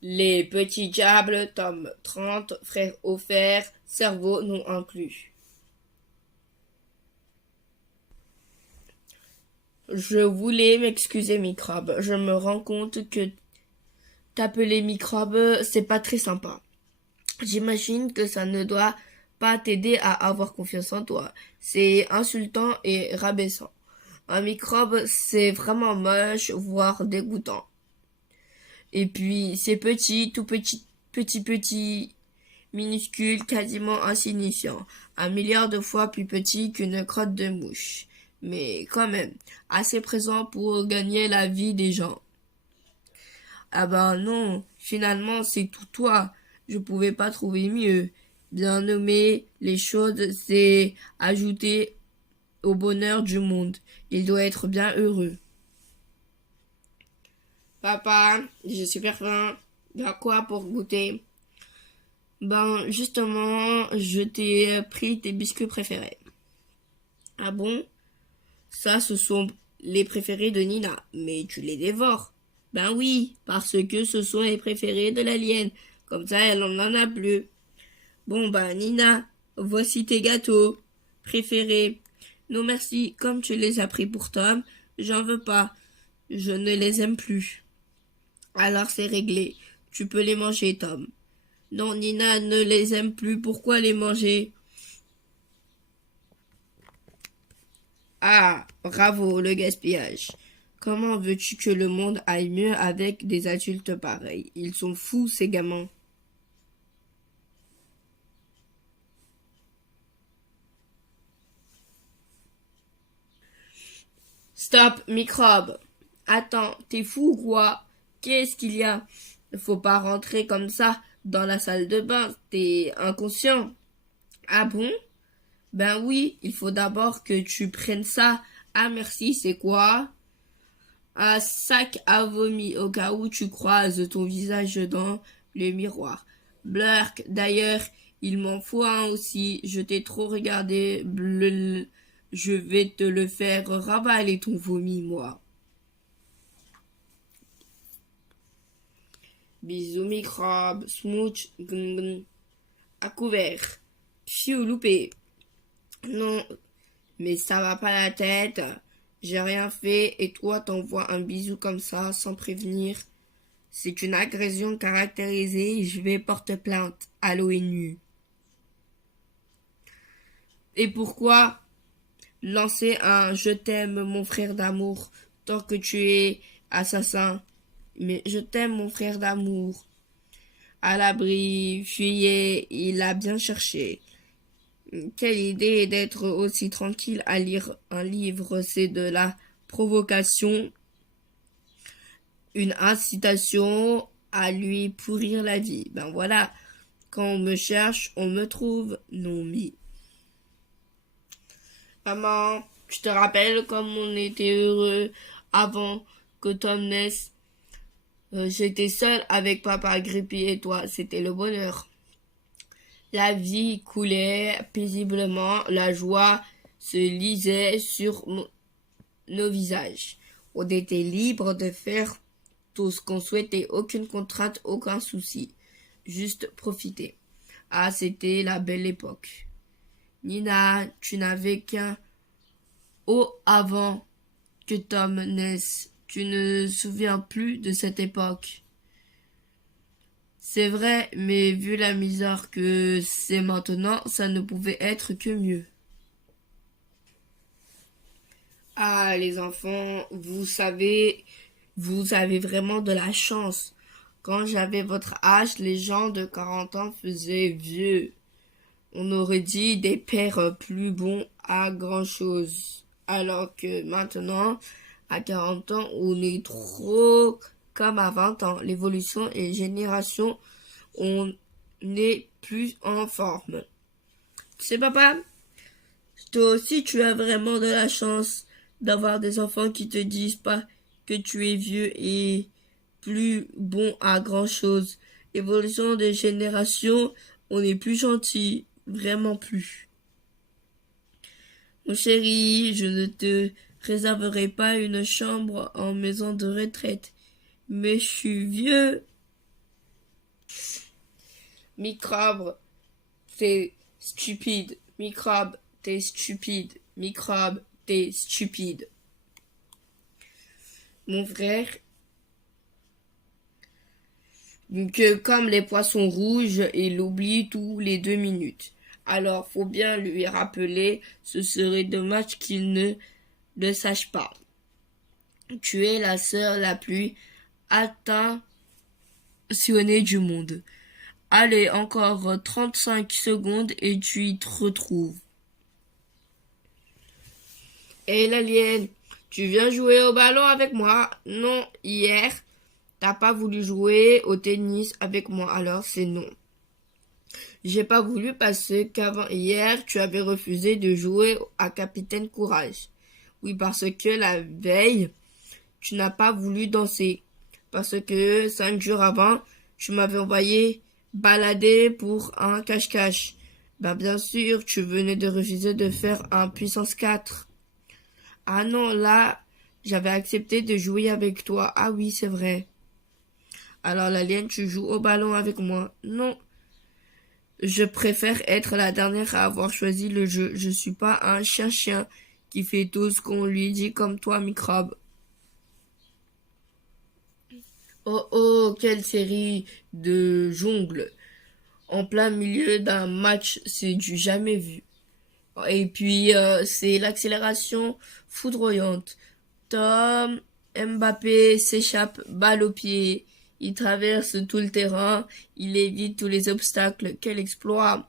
Les petits diables, tome 30, frères offerts, cerveau non inclus. Je voulais m'excuser, microbe. Je me rends compte que t'appeler microbe, c'est pas très sympa. J'imagine que ça ne doit pas t'aider à avoir confiance en toi. C'est insultant et rabaissant. Un microbe, c'est vraiment moche, voire dégoûtant. Et puis, c'est petit, tout petit, minuscule, quasiment insignifiant, un milliard de fois plus petit qu'une crotte de mouche, mais quand même assez présent pour gagner la vie des gens. Ah ben non, finalement c'est tout toi, je pouvais pas trouver mieux. Bien nommer les choses, c'est ajouter au bonheur du monde. Il doit être bien heureux. Papa, j'ai super faim. Bien quoi pour goûter? Ben, justement, je t'ai pris tes biscuits préférés. Ah bon? Ça, ce sont les préférés de Nina, mais tu les dévores. Ben oui, parce que ce sont les préférés de l'alien. Comme ça, elle en a plus. Bon, ben Nina, voici tes gâteaux préférés. Non merci, comme tu les as pris pour Tom, j'en veux pas. Je ne les aime plus. Alors c'est réglé. Tu peux les manger, Tom. Non, Nina ne les aime plus. Pourquoi les manger? Ah, bravo, le gaspillage. Comment veux-tu que le monde aille mieux avec des adultes pareils? Ils sont fous, ces gamins. Stop, microbe. Attends, t'es fou ou quoi? Qu'est-ce qu'il y a? Faut pas rentrer comme ça dans la salle de bain. T'es inconscient. Ah bon? Ben oui, il faut d'abord que tu prennes ça. Ah merci, c'est quoi? Un sac à vomi au cas où tu croises ton visage dans le miroir. Blurk, d'ailleurs, il m'en faut un aussi. Je t'ai trop regardé. Bleu, je vais te le faire ravaler ton vomi, moi. Bisous microbes, smooch, gun, à couvert. Pfiou loupé. Non, mais ça va pas la tête. J'ai rien fait et toi t'envoies un bisou comme ça sans prévenir. C'est une agression caractérisée et je vais porter plainte à l'ONU. Et pourquoi lancer un je t'aime mon frère d'amour tant que tu es assassin? Mais je t'aime mon frère d'amour. À l'abri, fuyez, il a bien cherché. Quelle idée d'être aussi tranquille à lire un livre, c'est de la provocation, une incitation à lui pourrir la vie. Ben voilà, quand on me cherche, on me trouve. Non, mais maman, tu te rappelles comme on était heureux avant que Tom naisse? J'étais seule avec papa, Grippy et toi, c'était le bonheur. La vie coulait paisiblement, la joie se lisait sur nos visages. On était libre de faire tout ce qu'on souhaitait, aucune contrainte, aucun souci. Juste profiter. Ah, c'était la belle époque. Nina, tu n'avais qu'un haut avant que Tom naisse. Tu ne te souviens plus de cette époque. C'est vrai, mais vu la misère que c'est maintenant, ça ne pouvait être que mieux. Ah, les enfants, vous avez vraiment de la chance. Quand j'avais votre âge, les gens de 40 ans faisaient vieux. On aurait dit des pères plus bons à grand chose. Alors que maintenant, à 40 ans, on est trop comme à 20 ans. L'évolution et les générations, on n'est plus en forme. Tu sais, papa, toi aussi, tu as vraiment de la chance d'avoir des enfants qui te disent pas que tu es vieux et plus bon à grand chose. Évolution des générations, on est plus gentil, vraiment plus. Mon chéri, je ne te réserverai pas une chambre en maison de retraite, mais je suis vieux. Microbe, t'es stupide. Microbe, t'es stupide. Microbe, t'es stupide. Mon frère, donc comme les poissons rouges, il oublie tous les 2 minutes. Alors faut bien lui rappeler, ce serait dommage qu'il ne le sache pas. Tu es la sœur la plus attentionnée du monde. Allez, encore 35 secondes et tu y te retrouves. Hé l'alien, tu viens jouer au ballon avec moi? Non, hier, t'as pas voulu jouer au tennis avec moi, alors c'est non. J'ai pas voulu parce qu'avant hier, tu avais refusé de jouer à Capitaine Courage. Oui, parce que la veille, tu n'as pas voulu danser. Parce que 5 jours avant, tu m'avais envoyé balader pour un cache-cache. Bah bien sûr, tu venais de refuser de faire un puissance 4. Ah non, là, j'avais accepté de jouer avec toi. Ah oui, c'est vrai. Alors l'alien, tu joues au ballon avec moi? Non. Je préfère être la dernière à avoir choisi le jeu. Je suis pas un chien-chien qui fait tout ce qu'on lui dit comme toi, microbe. Oh oh, quelle série de jongles. En plein milieu d'un match, c'est du jamais vu. Et puis, c'est l'accélération foudroyante. Tom Mbappé s'échappe, balle au pied. Il traverse tout le terrain. Il évite tous les obstacles. Quel exploit!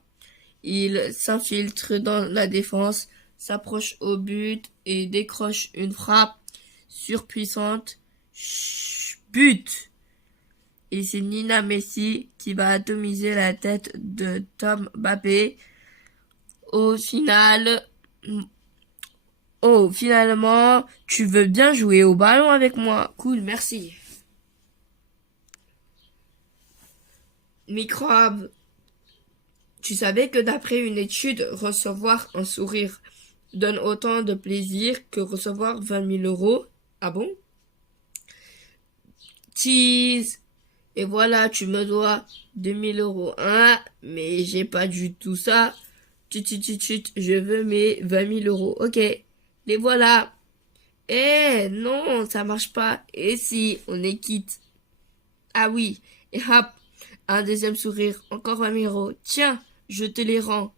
Il s'infiltre dans la défense, s'approche au but et décroche une frappe surpuissante. But! Et c'est Nina Messi qui va atomiser la tête de Tom Mbappé. Au final, oh, finalement, tu veux bien jouer au ballon avec moi. Cool, merci. Microbe, tu savais que d'après une étude, recevoir un sourire donne autant de plaisir que recevoir 20 000 euros? Ah bon? Tease. Et voilà, tu me dois 2 000 euros. Hein? Mais j'ai pas du tout ça. Je veux mes 20 000 euros. Ok, les voilà. Eh, non, ça marche pas. Et si, on est quitte. Ah oui, et hop, un deuxième sourire, encore 20 000 euros. Tiens, je te les rends.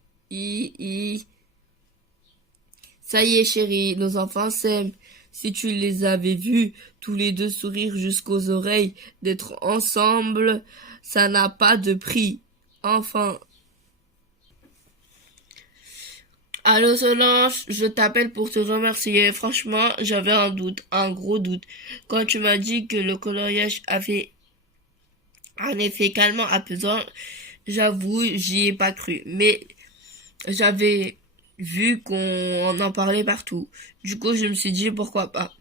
Ça y est, chérie, nos enfants s'aiment. Si tu les avais vus, tous les deux sourire jusqu'aux oreilles, d'être ensemble, ça n'a pas de prix. Enfin. Allô Solange, je t'appelle pour te remercier. Franchement, j'avais un doute, un gros doute. Quand tu m'as dit que le coloriage avait un effet calmant apaisant, j'avoue, j'y ai pas cru. Mais j'avais vu qu'on en parlait partout. Du coup, je me suis dit pourquoi pas.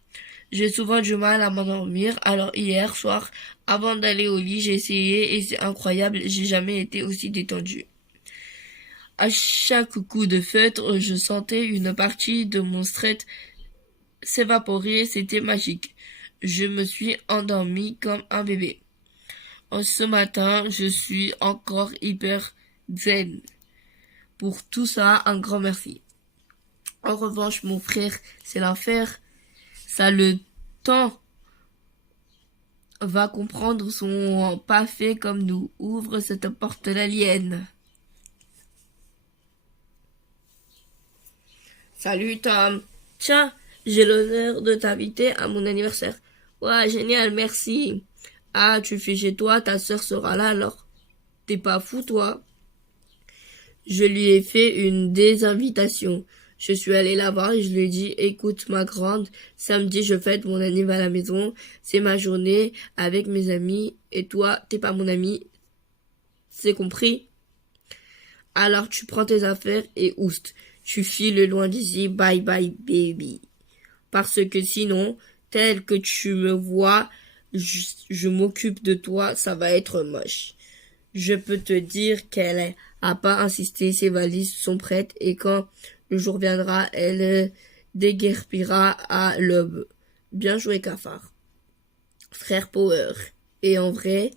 J'ai souvent du mal à m'endormir, alors hier soir, avant d'aller au lit, j'ai essayé et c'est incroyable, j'ai jamais été aussi détendue. À chaque coup de feutre, je sentais une partie de mon stress s'évaporer, c'était magique. Je me suis endormie comme un bébé. Ce matin, je suis encore hyper zen. Pour tout ça, un grand merci. En revanche, mon frère, c'est l'enfer. Ça, le temps va comprendre son pas fait comme nous. Ouvre cette porte l'alien. Salut Tom. Tiens, j'ai l'honneur de t'inviter à mon anniversaire. Ouais, génial, merci. Ah, tu fais chez toi, ta sœur sera là alors. T'es pas fou, toi? Je lui ai fait une désinvitation. Je suis allée la voir et je lui ai dit, écoute, ma grande, samedi, je fête mon anniversaire à la maison. C'est ma journée avec mes amis. Et toi, t'es pas mon ami. C'est compris? Alors, tu prends tes affaires et oust. Tu files loin d'ici. Bye bye, baby. Parce que sinon, tel que tu me vois, je m'occupe de toi, ça va être moche. Je peux te dire qu'elle a pas insisté, ses valises sont prêtes et quand le jour viendra, elle déguerpira à l'aube. Bien joué, cafard. Frère Power. Et en vrai,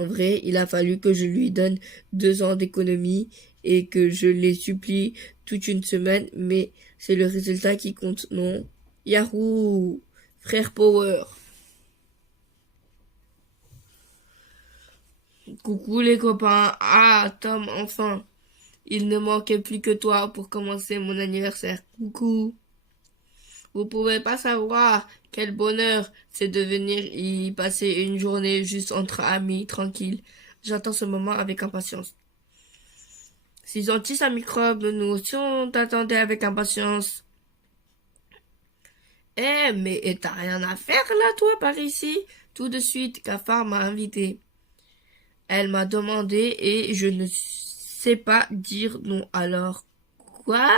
En vrai, il a fallu que je lui donne 2 ans d'économie et que je les supplie toute une semaine, mais c'est le résultat qui compte, non? Yahoo! Frère Power! Coucou les copains! Ah, Tom, enfin! Il ne manquait plus que toi pour commencer mon anniversaire. Coucou! Vous pouvez pas savoir quel bonheur c'est de venir y passer une journée juste entre amis, tranquille. J'attends ce moment avec impatience. C'est gentil, ça microbe, nous aussi on t'attendait avec impatience. Mais t'as rien à faire là, toi, par ici? Tout de suite, Cafard m'a invité. Elle m'a demandé et je ne sais pas dire non. Alors quoi?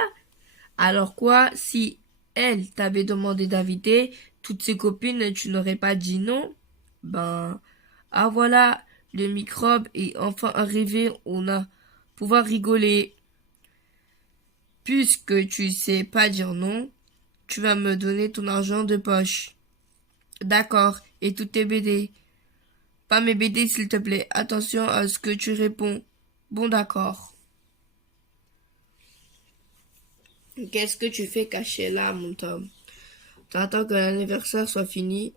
Alors quoi? Si elle t'avait demandé d'inviter toutes ses copines, tu n'aurais pas dit non? Ben, ah voilà, le microbe est enfin arrivé, on a pouvoir rigoler. Puisque tu sais pas dire non, tu vas me donner ton argent de poche. D'accord, et toutes tes BD. Pas mes BD, s'il te plaît. Attention à ce que tu réponds. Bon, d'accord. Qu'est-ce que tu fais caché là, mon Tom? T'attends que l'anniversaire soit fini?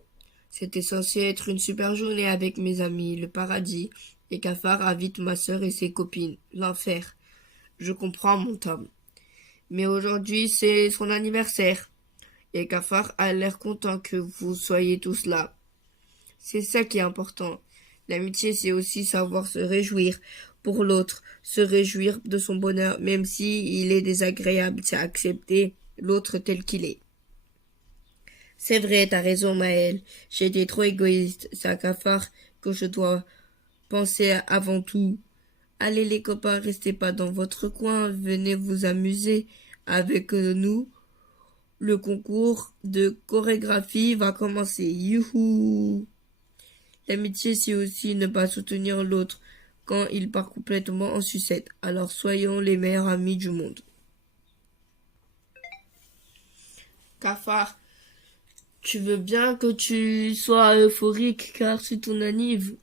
C'était censé être une super journée avec mes amis, le paradis. Et Cafard invite ma sœur et ses copines. L'enfer. Je comprends, mon Tom. Mais aujourd'hui, c'est son anniversaire. Et Cafard a l'air content que vous soyez tous là. C'est ça qui est important. L'amitié, c'est aussi savoir se réjouir pour l'autre, se réjouir de son bonheur, même si il est désagréable, c'est accepter l'autre tel qu'il est. C'est vrai, t'as raison, Maëlle. J'ai été trop égoïste. C'est à Cafard que je dois penser avant tout. Allez les copains, restez pas dans votre coin, venez vous amuser avec nous. Le concours de chorégraphie va commencer. Youhou! L'amitié, c'est aussi ne pas soutenir l'autre quand il part complètement en sucette. Alors soyons les meilleurs amis du monde. Cafard, tu veux bien que tu sois euphorique car c'est ton anniv.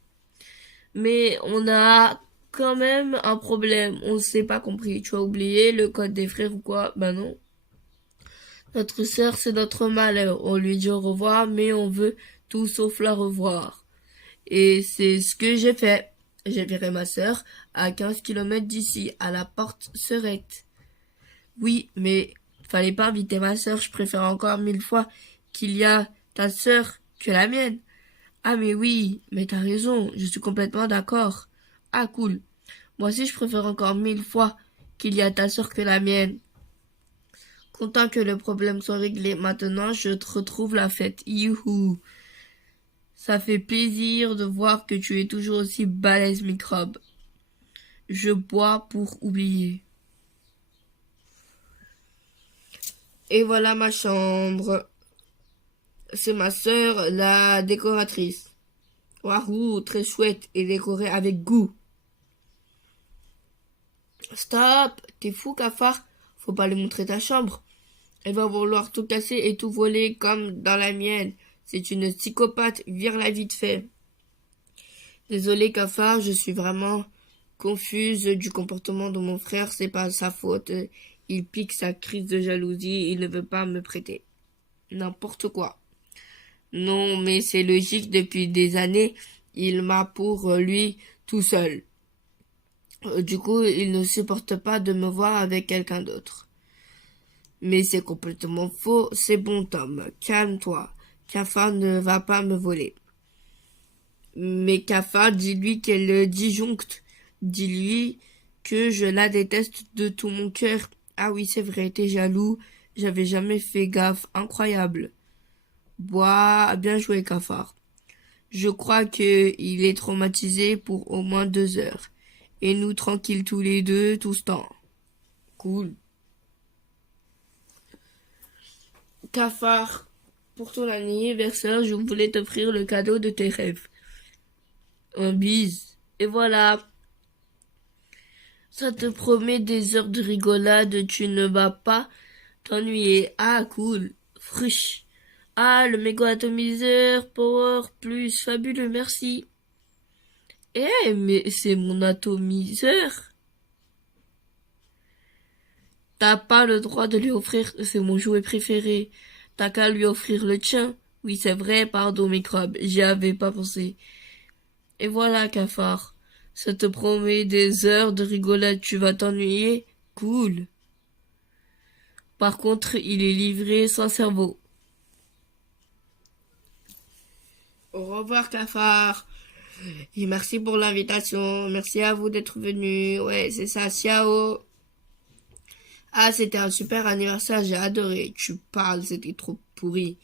Mais on a quand même un problème. On s'est pas compris. Tu as oublié le code des frères ou quoi? Ben non. Notre sœur, c'est notre malheur. On lui dit au revoir, mais on veut tout sauf la revoir. Et c'est ce que j'ai fait. J'ai viré ma sœur à 15 kilomètres d'ici, à la porte Serette. Oui, mais fallait pas inviter ma sœur, je préfère encore 1000 fois qu'il y a ta sœur que la mienne. Ah mais oui, mais t'as raison, je suis complètement d'accord. Ah cool. Moi aussi je préfère encore 1000 fois qu'il y a ta sœur que la mienne. Content que le problème soit réglé. Maintenant, je te retrouve la fête. Youhou. Ça fait plaisir de voir que tu es toujours aussi balèze, microbe. Je bois pour oublier. Et voilà ma chambre. C'est ma sœur, la décoratrice. Waouh, très chouette et décorée avec goût. Stop, t'es fou, cafard. Faut pas lui montrer ta chambre. Elle va vouloir tout casser et tout voler comme dans la mienne. C'est une psychopathe, vire-la vite fait. Désolé, cafard, je suis vraiment confuse du comportement de mon frère, c'est pas sa faute. Il pique sa crise de jalousie, il ne veut pas me prêter. N'importe quoi. Non, mais c'est logique, depuis des années, il m'a pour lui tout seul. Du coup, il ne supporte pas de me voir avec quelqu'un d'autre. Mais c'est complètement faux, c'est bon Tom, calme-toi. Cafard ne va pas me voler. Mais Cafard, dis-lui qu'elle disjoncte. Dis-lui que je la déteste de tout mon cœur. Ah oui, c'est vrai, t'es jaloux. J'avais jamais fait gaffe. Incroyable. Bois, bien joué, Cafard. Je crois que il est traumatisé pour au moins 2 heures. Et nous tranquilles tous les deux, tout ce temps. Cool. Cafard, pour ton anniversaire, je voulais t'offrir le cadeau de tes rêves. Un bise. Et voilà. Ça te promet des heures de rigolade, tu ne vas pas t'ennuyer. Ah, cool. Friche. Ah, le méga atomiseur, power, plus, fabuleux, merci. Eh, mais c'est mon atomiseur. T'as pas le droit de lui offrir, c'est mon jouet préféré. T'as qu'à lui offrir le tien. Oui, c'est vrai, pardon, microbe, j'y avais pas pensé. Et voilà, cafard. Ça te promet des heures de rigolade, tu vas t'ennuyer? Cool. Par contre, il est livré sans cerveau. Au revoir, cafard. Et merci pour l'invitation. Merci à vous d'être venus. Ouais, c'est ça. Ciao. Ah, c'était un super anniversaire. J'ai adoré. Tu parles, c'était trop pourri.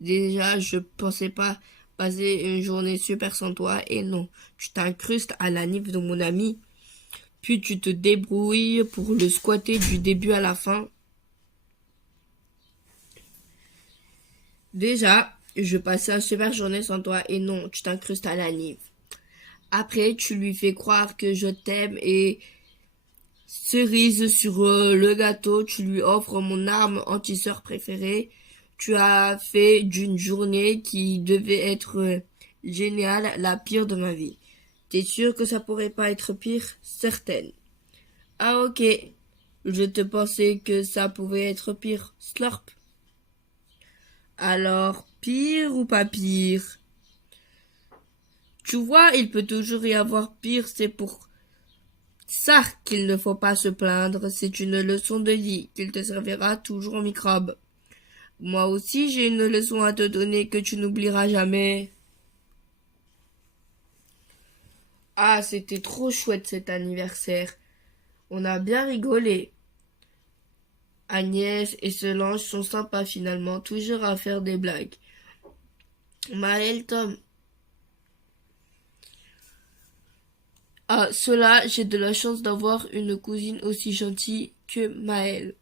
Déjà, je pensais pas passer une journée super sans toi. Et non, tu t'incrustes à la nif de mon ami. Puis tu te débrouilles pour le squatter du début à la fin. Déjà, je passais une super journée sans toi. Et non, tu t'incrustes à la nif. Après, tu lui fais croire que je t'aime et cerise sur le gâteau, tu lui offres mon arme anti-sœur préférée. Tu as fait d'une journée qui devait être géniale la pire de ma vie. T'es sûr que ça pourrait pas être pire? Certaine. Ah ok. Je te pensais que ça pouvait être pire. Slurp. Alors, pire ou pas pire? Tu vois, il peut toujours y avoir pire, c'est pour ça qu'il ne faut pas se plaindre, c'est une leçon de vie qu'il te servira toujours au microbe. Moi aussi j'ai une leçon à te donner que tu n'oublieras jamais. Ah, c'était trop chouette cet anniversaire. On a bien rigolé. Agnès et Solange sont sympas finalement, toujours à faire des blagues. Maël, Tom. Ah, cela, j'ai de la chance d'avoir une cousine aussi gentille que Maël.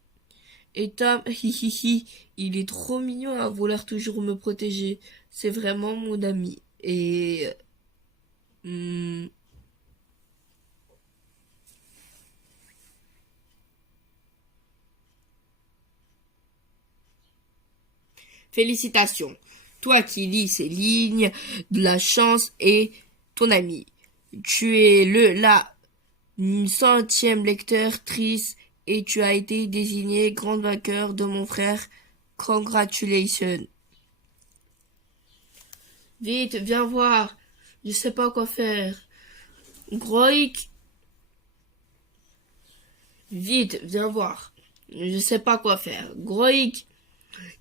Et Tom, hihihi, il est trop mignon à vouloir toujours me protéger. C'est vraiment mon ami. Et... hmm, félicitations. Toi qui lis ces lignes, de la chance et ton ami. Tu es la centième lecteur triste et tu as été désigné grand vainqueur de mon frère. Congratulations. Vite, viens voir. Je sais pas quoi faire. Groik, vite, viens voir. Je sais pas quoi faire. Groik,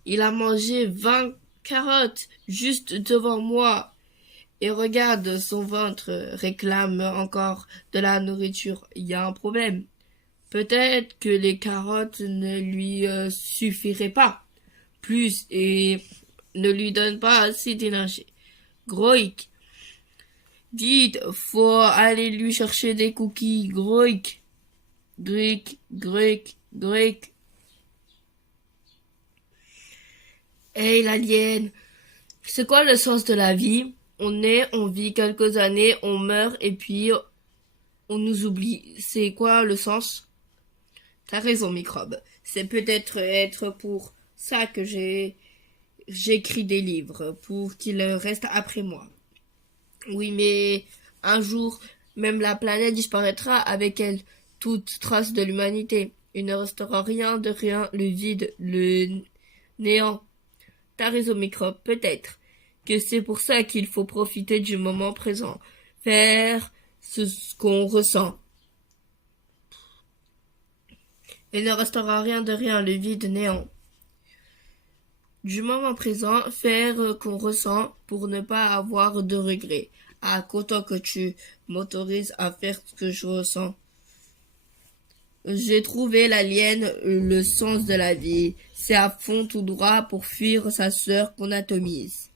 il a mangé 20 carottes juste devant moi. Et regarde, son ventre réclame encore de la nourriture. Il y a un problème. Peut-être que les carottes ne lui suffiraient pas plus et ne lui donnent pas assez d'énergie. Groik, vite, faut aller lui chercher des cookies. Groik, Groik, Groik, Groik. Hey l'alien, c'est quoi le sens de la vie? On naît, on vit quelques années, on meurt et puis on nous oublie. C'est quoi le sens? T'as raison, microbe. C'est peut-être être pour ça que j'écris des livres, pour qu'ils restent après moi. Oui, mais un jour, même la planète disparaîtra avec elle, toute trace de l'humanité. Il ne restera rien de rien, le vide, le néant. T'as raison, microbe, peut-être que c'est pour ça qu'il faut profiter du moment présent, faire ce qu'on ressent. Il ne restera rien de rien, le vide néant. Du moment présent, faire qu'on ressent pour ne pas avoir de regrets. Ah, content que tu m'autorises à faire ce que je ressens. J'ai trouvé l'alien, le sens de la vie. C'est à fond tout droit pour fuir sa sœur qu'on atomise.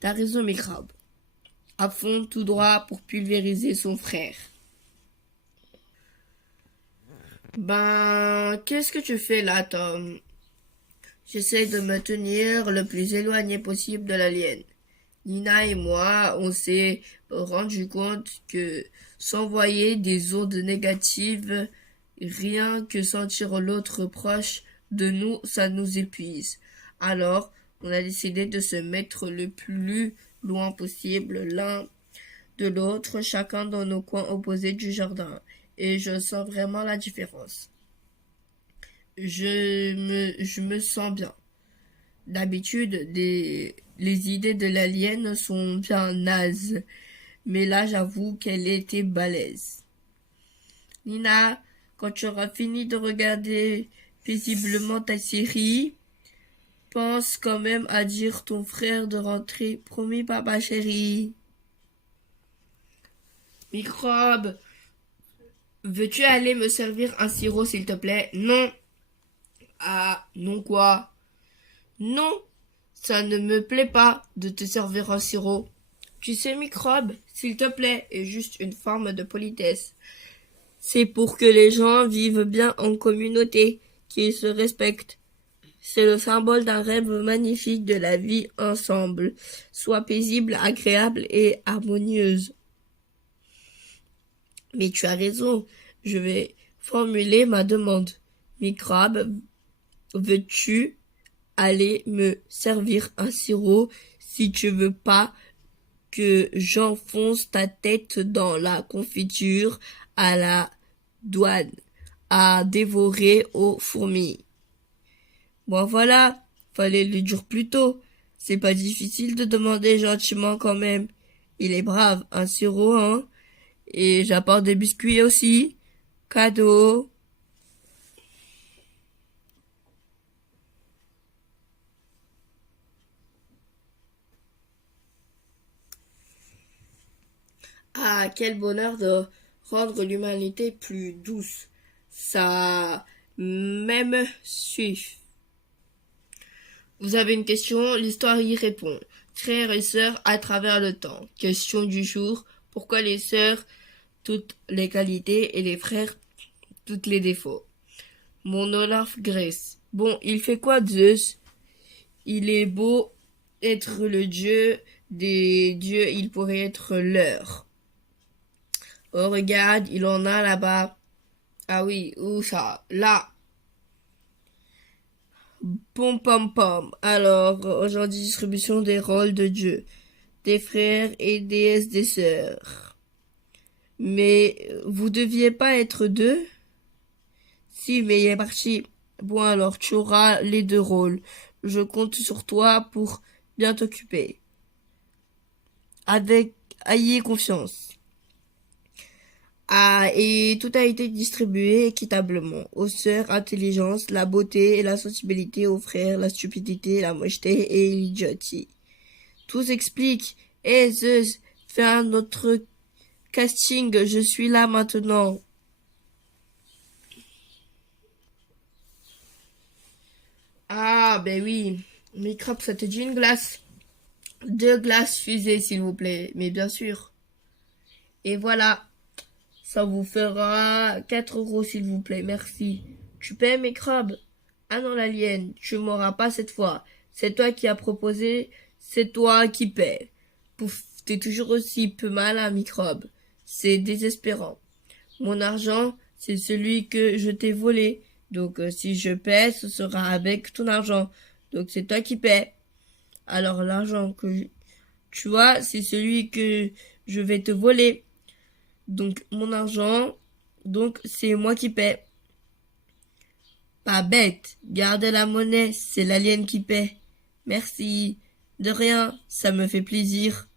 T'as raison, microbe. À fond tout droit pour pulvériser son frère. Ben, qu'est-ce que tu fais là, Tom? J'essaie de me tenir le plus éloigné possible de l'alien. Nina et moi, on s'est rendu compte que s'envoyer des ondes négatives, rien que sentir l'autre proche de nous, ça nous épuise. Alors, on a décidé de se mettre le plus loin possible l'un de l'autre, chacun dans nos coins opposés du jardin. Et je sens vraiment la différence. Je me sens bien. D'habitude, les idées de l'alien sont bien nazes. Mais là, j'avoue qu'elle était balèze. Nina, quand tu auras fini de regarder paisiblement ta série, pense quand même à dire ton frère de rentrer. Promis, papa chéri. Microbe, veux-tu aller me servir un sirop, s'il te plaît? Non. Ah, non quoi? Non, ça ne me plaît pas de te servir un sirop. Tu sais, Microbe, s'il te plaît, est juste une forme de politesse. C'est pour que les gens vivent bien en communauté, qu'ils se respectent. C'est le symbole d'un rêve magnifique de la vie ensemble, soit paisible, agréable et harmonieuse. Mais tu as raison, je vais formuler ma demande. Microbe, veux-tu aller me servir un sirop si tu veux pas que j'enfonce ta tête dans la confiture à la douane, à dévorer aux fourmis? Bon voilà, fallait le dire plus tôt. C'est pas difficile de demander gentiment quand même. Il est brave, un sirop, hein? Et j'apporte des biscuits aussi. Cadeau. Ah, quel bonheur de rendre l'humanité plus douce. Ça même suffit. Vous avez une question, l'histoire y répond. Frères et sœurs à travers le temps. Question du jour, pourquoi les sœurs toutes les qualités et les frères toutes les défauts? Mon Olaf Grèce. Bon, il fait quoi Zeus? Il est beau être le dieu des dieux, il pourrait être leur. Oh regarde, il en a là-bas. Ah oui, où ça? Là. Pom pom pom. Alors, aujourd'hui, distribution des rôles de Dieu, des frères et déesses des sœurs. Mais vous deviez pas être deux? Si, mais il est parti. Bon alors, tu auras les deux rôles. Je compte sur toi pour bien t'occuper. Avec ayez confiance. Ah, et tout a été distribué équitablement. Aux sœurs, intelligence, la beauté et la sensibilité, aux frères, la stupidité, la mocheté et l'idiotie. Tout s'explique. Eh, Zeus, fais un autre casting, je suis là maintenant. Ah, ben oui. Microbe, ça te dit une glace? Deux glaces fusées, s'il vous plaît. Mais bien sûr. Et voilà. Ça vous fera 4 € s'il vous plaît, merci. Tu paies Microbe? Ah non l'alien, tu m'auras pas cette fois. C'est toi qui as proposé, c'est toi qui paies. Pouf, t'es toujours aussi peu malin Microbe. C'est désespérant. Mon argent, c'est celui que je t'ai volé. Donc si je paie, ce sera avec ton argent. Donc c'est toi qui paies. Alors l'argent tu vois, c'est celui que je vais te voler. Donc mon argent, donc c'est moi qui paie. Pas bête, gardez la monnaie, c'est l'alien qui paie. Merci. De rien, ça me fait plaisir.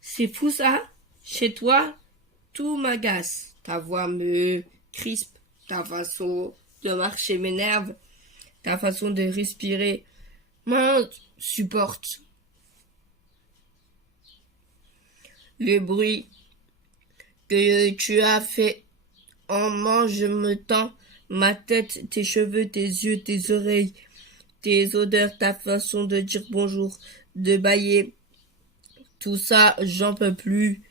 C'est fou ça? Chez toi, tout m'agace. Ta voix me crispe, ta façon de marcher m'énerve, ta façon de respirer supporte. Le bruit que tu as fait en mange me tend ma tête, tes cheveux, tes yeux, tes oreilles, tes odeurs, ta façon de dire bonjour, de bâiller. Tout ça, j'en peux plus.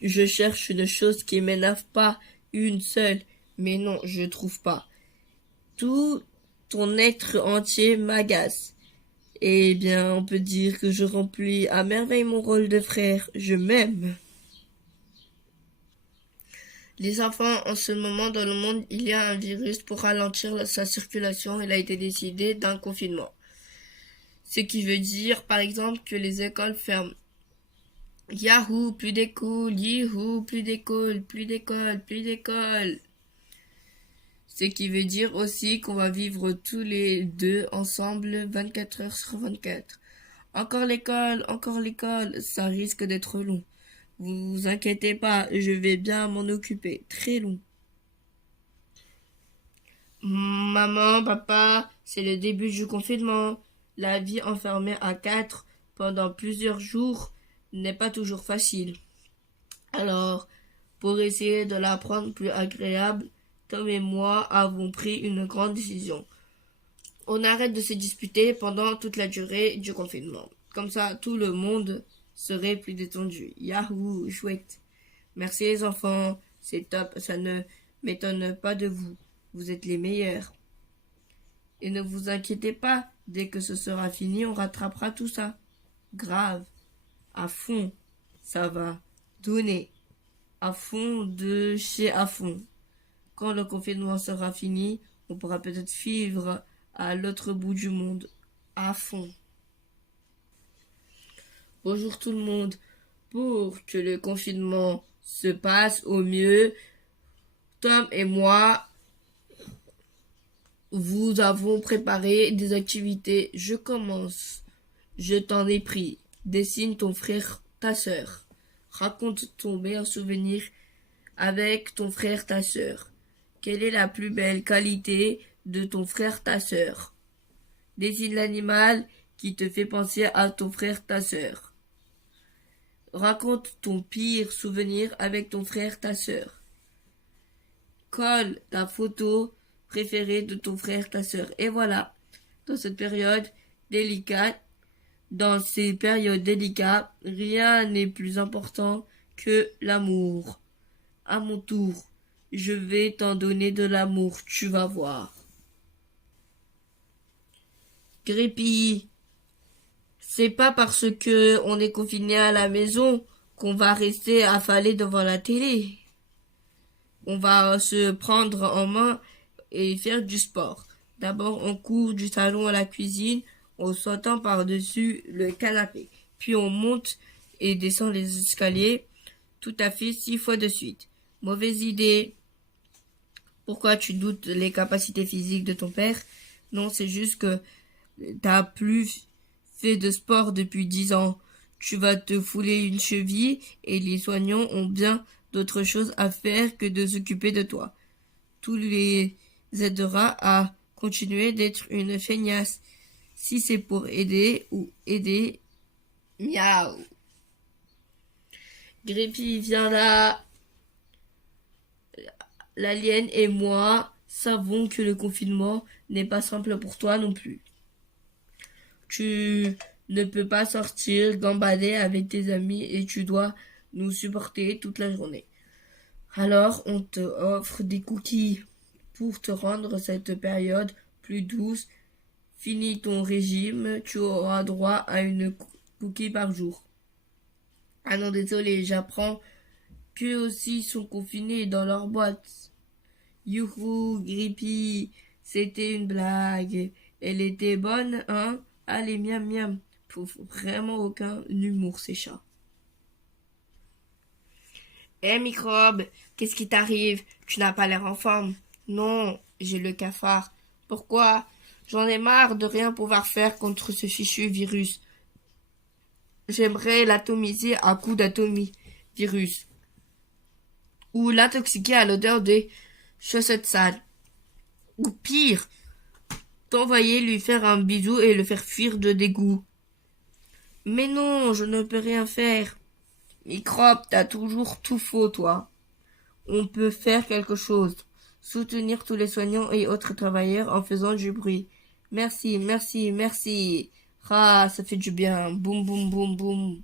Je cherche une chose qui m'énerve pas, une seule, mais non, je trouve pas. Tout ton être entier m'agace. Eh bien, on peut dire que je remplis à merveille mon rôle de frère. Je m'aime. Les enfants, en ce moment dans le monde, il y a un virus pour ralentir sa circulation. Il a été décidé d'un confinement. Ce qui veut dire, par exemple, que les écoles ferment. Yahoo, plus d'école, youhou, plus d'école, plus d'école, plus d'école. Ce qui veut dire aussi qu'on va vivre tous les deux ensemble 24 heures sur 24. Encore l'école, ça risque d'être long. Vous inquiétez pas, je vais bien m'en occuper. Très long. Maman, papa, c'est le début du confinement. La vie enfermée à quatre pendant plusieurs jours n'est pas toujours facile. Alors, pour essayer de la rendre plus agréable, Tom et moi avons pris une grande décision. On arrête de se disputer pendant toute la durée du confinement. Comme ça, tout le monde serait plus détendu. Yahoo, chouette. Merci les enfants, c'est top, ça ne m'étonne pas de vous. Vous êtes les meilleurs. Et ne vous inquiétez pas, dès que ce sera fini, on rattrapera tout ça. Grave, à fond, ça va donner. À fond de chez à fond. Quand le confinement sera fini, on pourra peut-être vivre à l'autre bout du monde. À fond. Bonjour tout le monde. Pour que le confinement se passe au mieux, Tom et moi vous avons préparé des activités. Je commence. Je t'en ai pris. Dessine ton frère, ta sœur. Raconte ton meilleur souvenir avec ton frère, ta sœur. Quelle est la plus belle qualité de ton frère, ta sœur? Dessine l'animal qui te fait penser à ton frère, ta sœur. Raconte ton pire souvenir avec ton frère, ta sœur. Colle la photo préférée de ton frère, ta sœur. Et voilà, dans cette période délicate, dans ces périodes délicates, rien n'est plus important que l'amour. À mon tour, je vais t'en donner de l'amour, tu vas voir. Grépille, c'est pas parce que on est confiné à la maison qu'on va rester affalé devant la télé. On va se prendre en main et faire du sport. D'abord, on court du salon à la cuisine en sautant par-dessus le canapé. Puis on monte et descend les escaliers tout à fait 6 fois de suite. Mauvaise idée. Pourquoi tu doutes les capacités physiques de ton père? Non, c'est juste que t'as plus fait de sport depuis 10 ans. Tu vas te fouler une cheville et les soignants ont bien d'autres choses à faire que de s'occuper de toi. Tout les aidera à continuer d'être une feignasse. Si c'est pour aider ou aider, miaou. Grépy, viens là. L'alien et moi savons que le confinement n'est pas simple pour toi non plus. Tu ne peux pas sortir, gambader avec tes amis et tu dois nous supporter toute la journée. Alors on te offre des cookies pour te rendre cette période plus douce. Finis ton régime, tu auras droit à une cookie par jour. Ah non, désolé, j'apprends qu'eux aussi sont confinés dans leur boîte. Youhou, Grippy, c'était une blague. Elle était bonne, hein? Allez, miam miam. Pour vraiment aucun humour, ces chats. Hé, microbe, qu'est-ce qui t'arrive? Tu n'as pas l'air en forme. Non, j'ai le cafard. Pourquoi? J'en ai marre de rien pouvoir faire contre ce fichu virus. J'aimerais l'atomiser à coups d'atomi-virus. Ou l'intoxiquer à l'odeur des chaussettes sales. Ou pire, t'envoyer lui faire un bisou et le faire fuir de dégoût. Mais non, je ne peux rien faire. Microbe, t'as toujours tout faux, toi. On peut faire quelque chose. Soutenir tous les soignants et autres travailleurs en faisant du bruit. Merci, merci, merci. Ah, ça fait du bien. Boum, boum, boum, boum.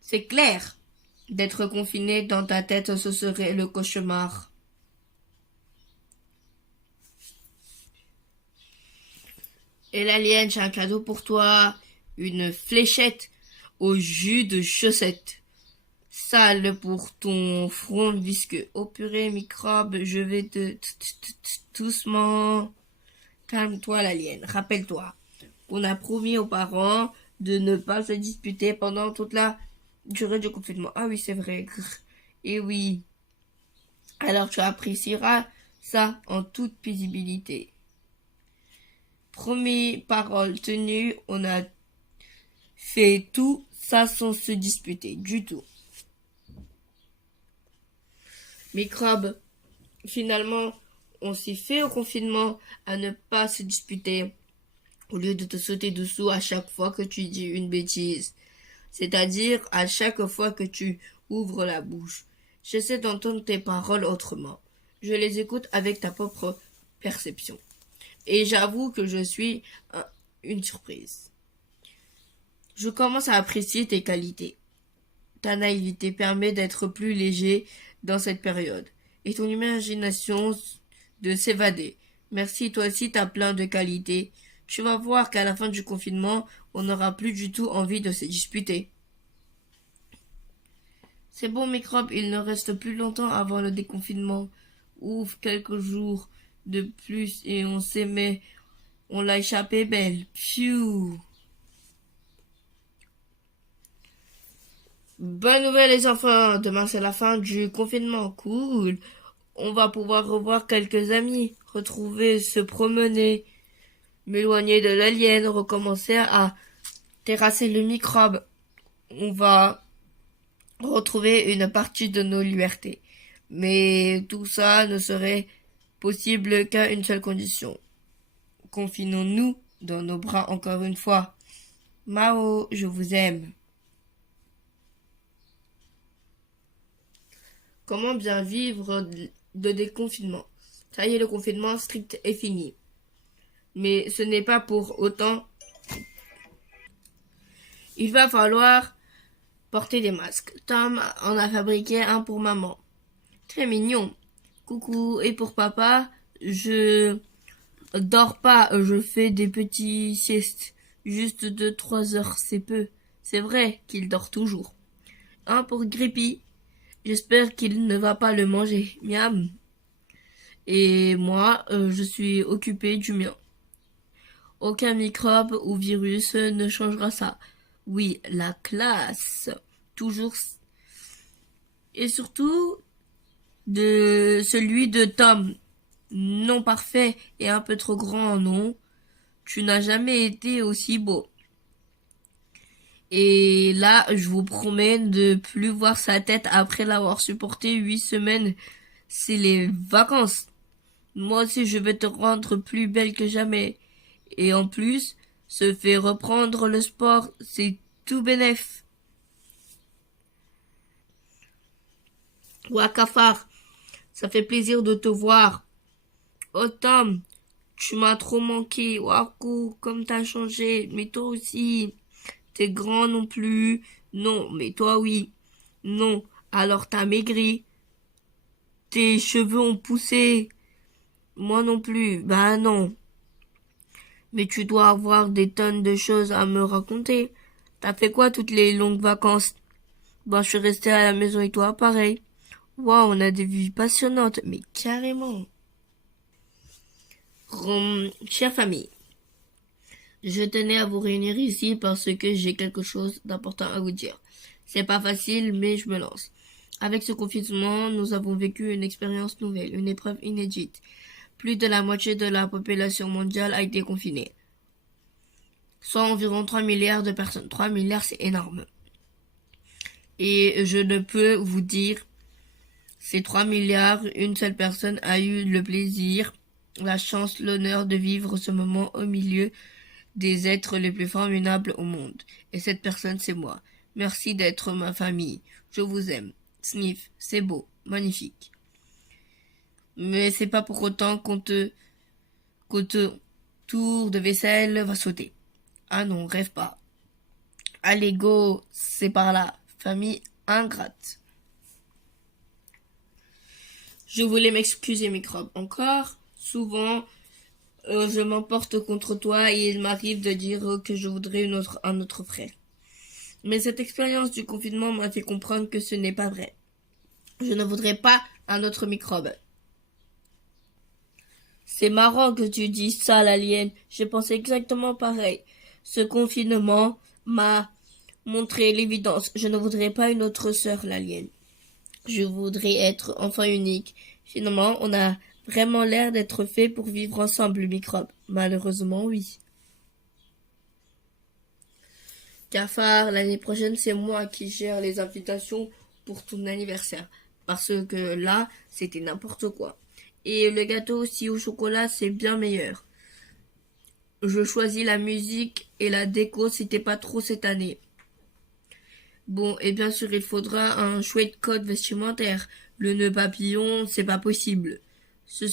C'est clair. D'être confiné dans ta tête, ce serait le cauchemar. Et l'alien, j'ai un cadeau pour toi. Une fléchette au jus de chaussette. sale pour ton front visqueux. Oh purée, microbe, je vais doucement. Calme-toi, l'alien. Rappelle-toi qu'on a promis aux parents de ne pas se disputer pendant toute la durée du confinement. Ah oui, c'est vrai. Et oui. Alors tu apprécieras ça en toute paisibilité. Promis, parole tenue, on a fait tout ça sans se disputer du tout. Microbe, finalement, on s'est fait au confinement à ne pas se disputer au lieu de te sauter dessous à chaque fois que tu dis une bêtise. C'est-à-dire à chaque fois que tu ouvres la bouche. J'essaie d'entendre tes paroles autrement. Je les écoute avec ta propre perception. Et j'avoue que je suis une surprise. Je commence à apprécier tes qualités. Ta naïveté permet d'être plus léger dans cette période. Et ton imagination de s'évader. Merci, toi aussi t'as plein de qualités. Tu vas voir qu'à la fin du confinement, on n'aura plus du tout envie de se disputer. C'est bon, microbe, il ne reste plus longtemps avant le déconfinement. Ouf, quelques jours de plus et on s'aimait. On l'a échappé belle. Pfiou. Bonne nouvelle les enfants, demain c'est la fin du confinement. Cool. On va pouvoir revoir quelques amis, retrouver, se promener, m'éloigner de l'alien, recommencer à terrasser le microbe. On va retrouver une partie de nos libertés. Mais tout ça ne serait possible qu'à une seule condition. Confinons-nous dans nos bras encore une fois. Mao, je vous aime. Comment bien vivre de déconfinement? Ça y est, le confinement strict est fini. Mais ce n'est pas pour autant. Il va falloir porter des masques. Tom en a fabriqué un pour maman. Très mignon. Coucou. Et pour papa, je dors pas, je fais des petits siestes. Juste 2-3 heures, c'est peu. C'est vrai qu'il dort toujours. Un pour Grippy. J'espère qu'il ne va pas le manger. Miam. Et moi, je suis occupé du mien. Aucun microbe ou virus ne changera ça. Oui, la classe. Toujours. Et surtout, de celui de Tom. Non parfait et un peu trop grand, non. Tu n'as jamais été aussi beau. Et là, je vous promets de plus voir sa tête après l'avoir supporté 8 semaines. C'est les vacances. Moi aussi, je vais te rendre plus belle que jamais. Et en plus, se fait reprendre le sport, c'est tout bénef. Wakafar, ça fait plaisir de te voir. Oh Tom, tu m'as trop manqué. Wakou, comme t'as changé. Mais toi aussi. T'es grand non plus. Non, mais toi oui. Non, alors t'as maigri. Tes cheveux ont poussé. Moi non plus. Bah non. Mais tu dois avoir des tonnes de choses à me raconter. T'as fait quoi toutes les longues vacances? Bah je suis restée à la maison et toi pareil. Waouh, on a des vies passionnantes, mais carrément. Chère famille, je tenais à vous réunir ici parce que j'ai quelque chose d'important à vous dire. C'est pas facile, mais je me lance. Avec ce confinement, nous avons vécu une expérience nouvelle, une épreuve inédite. Plus de la moitié de la population mondiale a été confinée. Soit environ 3 milliards de personnes. 3 milliards, c'est énorme. Et je ne peux vous dire, ces 3 milliards, une seule personne a eu le plaisir, la chance, l'honneur de vivre ce moment au milieu des êtres les plus formidables au monde. Et cette personne, c'est moi. Merci d'être ma famille. Je vous aime. Sniff, c'est beau, magnifique. Mais c'est pas pour autant qu'un tour de vaisselle va sauter. Ah non, rêve pas. Allez, go, c'est par là. Famille ingrate. Je voulais m'excuser, microbe. Encore, souvent, je m'emporte contre toi et il m'arrive de dire que je voudrais un autre frère. Mais cette expérience du confinement m'a fait comprendre que ce n'est pas vrai. Je ne voudrais pas un autre microbe. C'est marrant que tu dises ça, l'alien. J'ai pensé exactement pareil. Ce confinement m'a montré l'évidence. Je ne voudrais pas une autre sœur, l'alien. Je voudrais être enfant unique. Finalement, on a vraiment l'air d'être fait pour vivre ensemble, le microbe. Malheureusement, oui. Cafard, l'année prochaine, c'est moi qui gère les invitations pour ton anniversaire. Parce que là, c'était n'importe quoi. Et le gâteau aussi au chocolat, c'est bien meilleur. Je choisis la musique et la déco, c'était pas trop cette année. Bon, et bien sûr, il faudra un chouette code vestimentaire. Le nœud papillon, c'est pas possible. Ce